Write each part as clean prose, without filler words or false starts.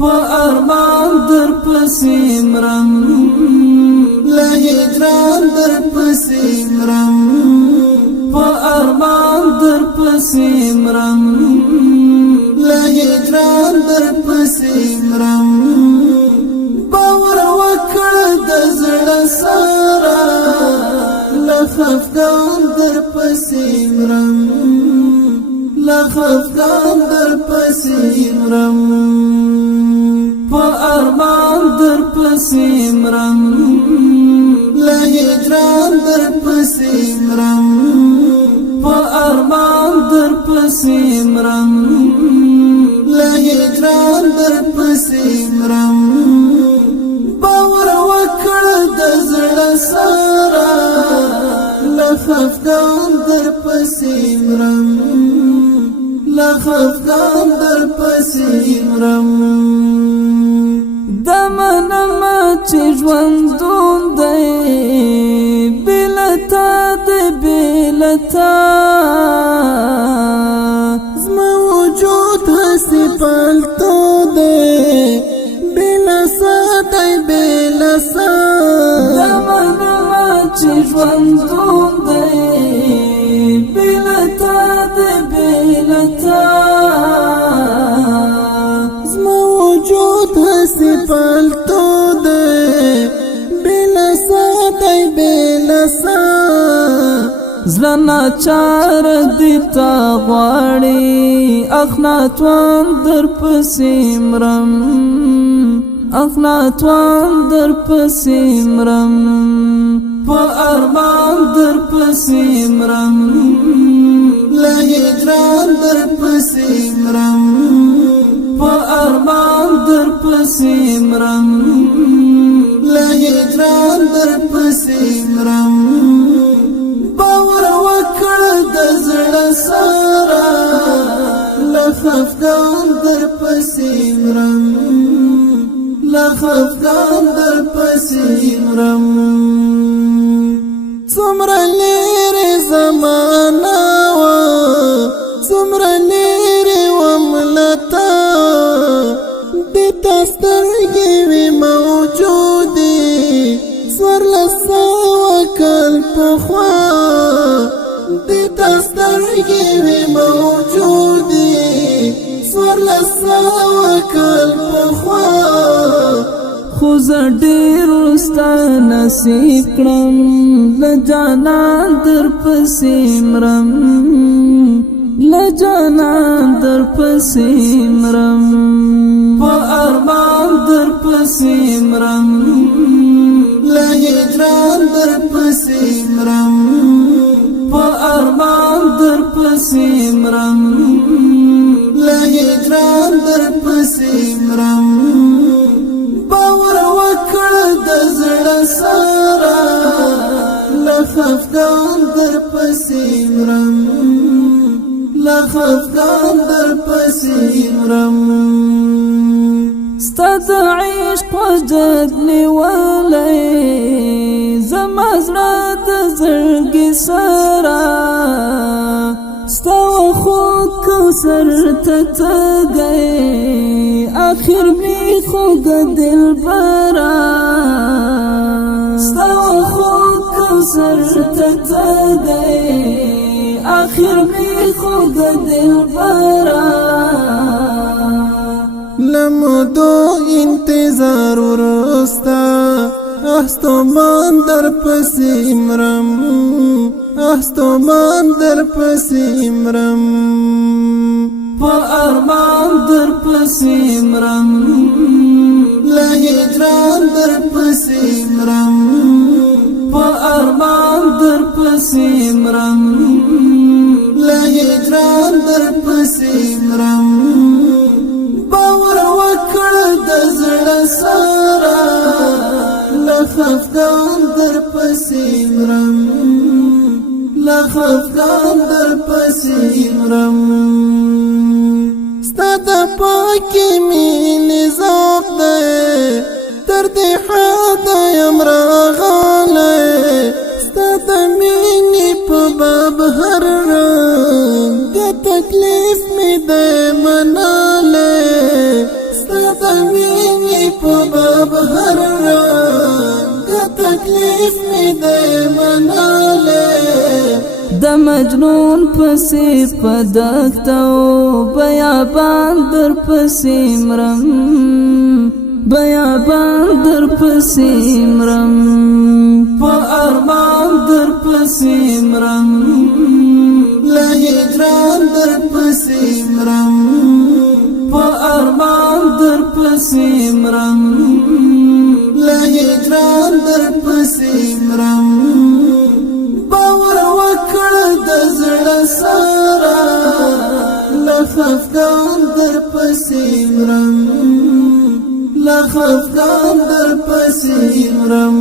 په ارمان در پسې مرم له هجران در پسې مرم په ارمان در پسې مرم له هجران در پسې مرم باور وکړه د زړه سره له خفګان در پسې مرم له خفګان در پسې مرم په ارمان در پسې مرم له هجران در پسې مرم په ارمان در پسې مرم له هجران در پسې مرم باور وکړه د زړه سره له خفګان در پسې مرم له خفګان در پسې مرم دمنم چې ژوندون دی بلتا دی بلتا زما وجود هسې پالتو دی بلسا دی بلسا دمنم چې ژوندون دی بلتا دی بلتا زما وجود هسې پالتو دی بلسا دی بلسا زړه ناچار دی تا غواړي اخناتوان در پسې مرم اخناتوان در پسې مرم په ارمان در پسې مرم له هجران در پسې مرم په ارمان در پسې مرم له هجران در پسې مرم باور وکړه د زړه سره له خفګان در پسې مرم له خفګان در پسې مرم څومره لرې زمانه وه څومره لرې وم له تا د تا سترګې وې موجودې څوارلس سوه کال پخوا د تا سترګې وې موجودې څوارلس سوه کال پخوا خو زه ډېر ستا نصیب کړم له جانان در پسې مرم له جانان در پسې مرم په ارمان در پسې مرم له هجران در پسې مرم په ارمان در پسې مرم له هجران در پسې مرم باور وکړه د زړه سره له خفګان در پسې مرم له خفګان در پسې مرم ستا د عشق وجد نیولی زما زړه د زړګي سره ستا وخو کوثر ته تږی آخر می خوږ دلبره ستا وخو کوثر ته تږی آخر می خوږ دلبره لمدو انتظار ورستا استومان در پسې مرم استومان در پسې مرم په ارمان در پسې مرم له هجران در پسې مرم په ارمان در پسې مرم له هجران در پسې مرم باور وکړه د زړه سره له خفګان در پسې مرم له خفګان در پسې مرم ستا د پاکې مینې ذوق دی تر دې حده یم راغلی ستا د مینې په باب هر رنګ د تکلیف مې دی منلی ستا د مینې په باب هر رنګ تکلیف مې دی منلی د مجنون پسې په دښتو بیابان در پسې مرم بیابان در پسې مرم په ارمان در پسې مرم له هجران در پسې مرم په ارمان در پسې مرم له هجران در پسې مرم باور وکړه د زړه سره له خفګان در پسې مرم له خفګان در پسې مرم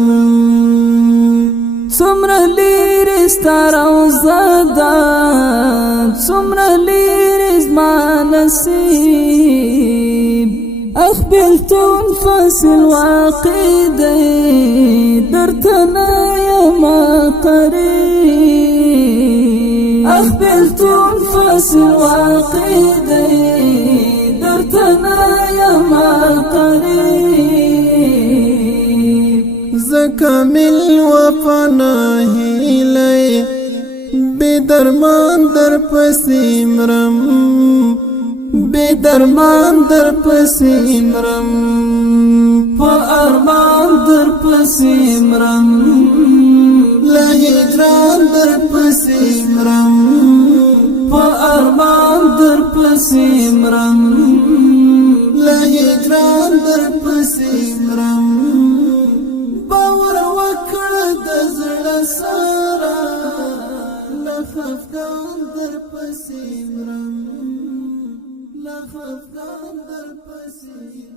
څومره لیرې ستا روضه ده څومره لیرې زما نصیب اخ بېلتون فاصل واقع دی درته نه یمه قریب اخ بېلتون فاصل واقع دی درته نه یمه قریب زه کامل وفا نه هیلی بې درمان در پسې مرم بې درمان در پسې مرم په ارمان در پسې مرم له هجران در پسې مرم په ارمان در پسې مرم له هجران در پسې مرم باور وکړه د زړه سره له خفګان در پسې مرم له خفګان در پسې